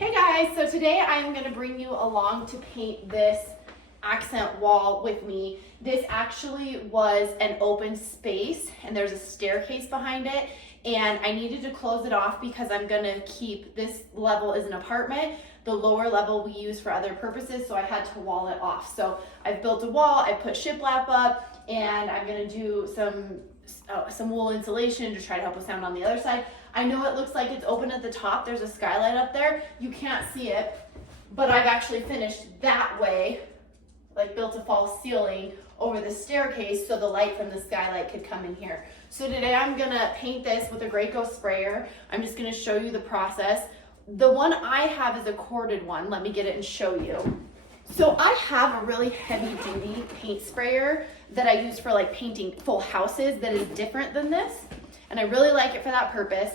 Hey guys, so today I'm going to bring you along to paint this accent wall with me. This actually was an open space and there's a staircase behind it, and I needed to close it off because I'm going to keep this level as an apartment. The lower level we use for other purposes, so I had to wall it off. So I've built a wall, I put shiplap up, and I'm going to do some wool insulation to try to help with sound on the other side. I know it looks like it's open at the top. There's a skylight up there. You can't see it, but I've actually finished that way, like built a false ceiling over the staircase so the light from the skylight could come in here. So today I'm gonna paint this with a Graco sprayer. I'm just gonna show you the process. The one I have is a corded one. Let me get it and show you. So I have a really heavy duty paint sprayer that I use for like painting full houses that is different than this. And I really like it for that purpose.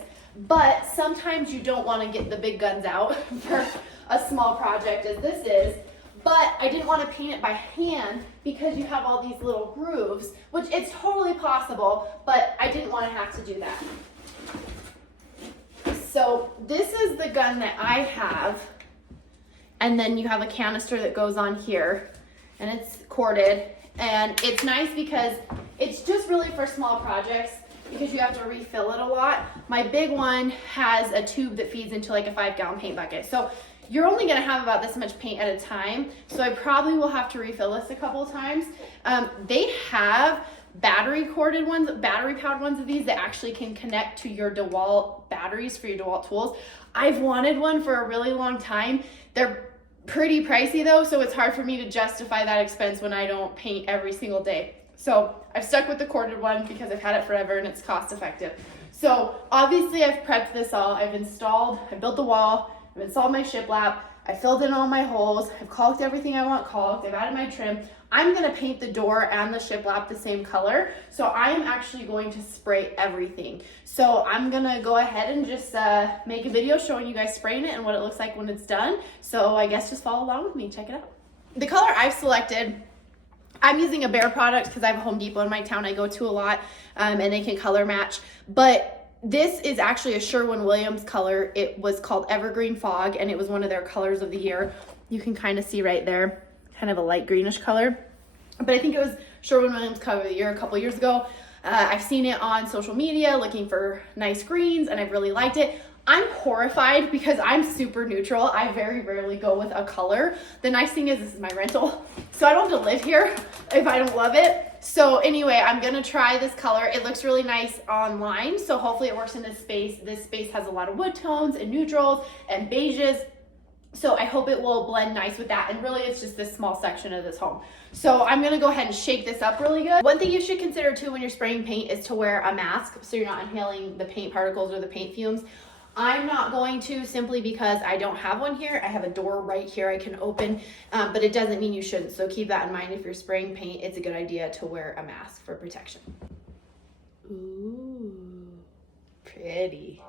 But sometimes you don't want to get the big guns out for a small project as this is. But I didn't want to paint it by hand because you have all these little grooves, which it's totally possible, but I didn't want to have to do that. So this is the gun that I have. And then you have a canister that goes on here, and it's corded. And it's nice because it's just really for small projects because you have to refill it a lot. My big one has a tube that feeds into like a 5-gallon paint bucket. So you're only gonna have about this much paint at a time. So I probably will have to refill this a couple of times. They have battery corded ones, battery powered ones of these that actually can connect to your DeWalt batteries for your DeWalt tools. I've wanted one for a really long time. They're pretty pricey though, so it's hard for me to justify that expense when I don't paint every single day. So I've stuck with the corded one because I've had it forever and it's cost effective. So obviously I've prepped this all. I've built the wall, I've installed my shiplap, I filled in all my holes, I've caulked everything I want caulked, I've added my trim. I'm gonna paint the door and the shiplap the same color. So I'm actually going to spray everything. So I'm gonna go ahead and just make a video showing you guys spraying it and what it looks like when it's done. So I guess just follow along with me, check it out. The color I've selected, I'm using a Behr product because I have a Home Depot in my town I go to a lot, and they can color match. But this is actually a Sherwin-Williams color. It was called Evergreen Fog, and it was one of their colors of the year. You can kind of see right there, kind of a light greenish color. But I think it was Sherwin-Williams color of the year a couple years ago. I've seen it on social media looking for nice greens, and I've really liked it. I'm horrified because I'm super neutral. I very rarely go with a color. The nice thing is this is my rental, so I don't have to live here if I don't love it. So anyway, I'm gonna try this color. It looks really nice online, so hopefully it works in this space. This space has a lot of wood tones and neutrals and beiges, so I hope it will blend nice with that. And really it's just this small section of this home. So I'm gonna go ahead and shake this up really good. One thing you should consider too when you're spraying paint is to wear a mask so you're not inhaling the paint particles or the paint fumes. I'm not going to, simply because I don't have one here. I have a door right here I can open, but it doesn't mean you shouldn't. So keep that in mind. If you're spraying paint, it's a good idea to wear a mask for protection. Ooh, pretty.